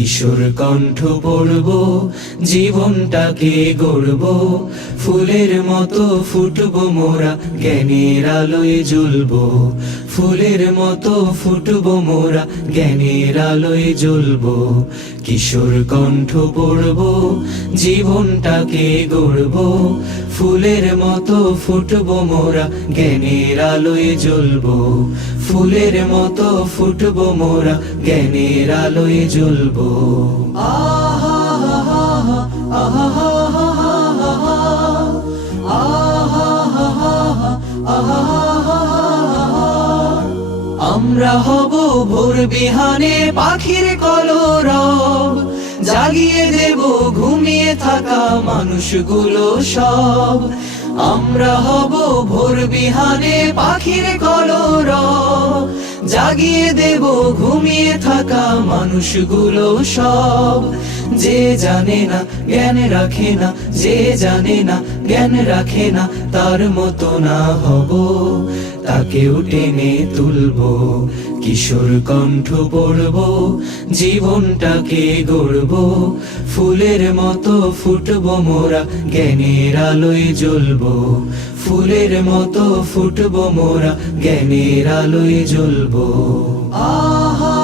কিশোর কণ্ঠ পড়ব, জীবনটাকে গড়ব, ফুলের মতো ফুটব মোরা, জ্ঞানের আলোয় জ্বলব। ফুলের মতো ফুটব মোরা, জ্ঞানের আলোয় জ্বলব। কিশোর কণ্ঠ পড়ব, জীবনটাকে গড়ব, ফুলের মতো ফুটব মোরা, জ্ঞানের আলোয় জ্বলব। ফুলের মতো ফুটব মোরা, জ্ঞানের আলোয় জ্বলব। আমরা হব ভোর বিহানে পাখির কলরব, জাগিয়ে দেব ঘুমিয়ে থাকা মানুষগুলো সব। আমরা হব ভোর বিহানে পাখির কলরব, জাগিয়ে দেব ঘুমিয়ে থাকা মানুষগুলো সব। যে জানে না জ্ঞান রাখে না, যে জানে না জ্ঞান রাখে না, তার মতো না হব, তাকেও টেনে তুলব। কিশোর কণ্ঠ পড়ব, জীবনটাকে গড়ব, ফুলের মতো ফুটব মোরা, জ্ঞানের আলোয় জ্বলব। ফুলের মতো ফুটব মোরা, জ্ঞানের আলোয় জ্বলব। আহা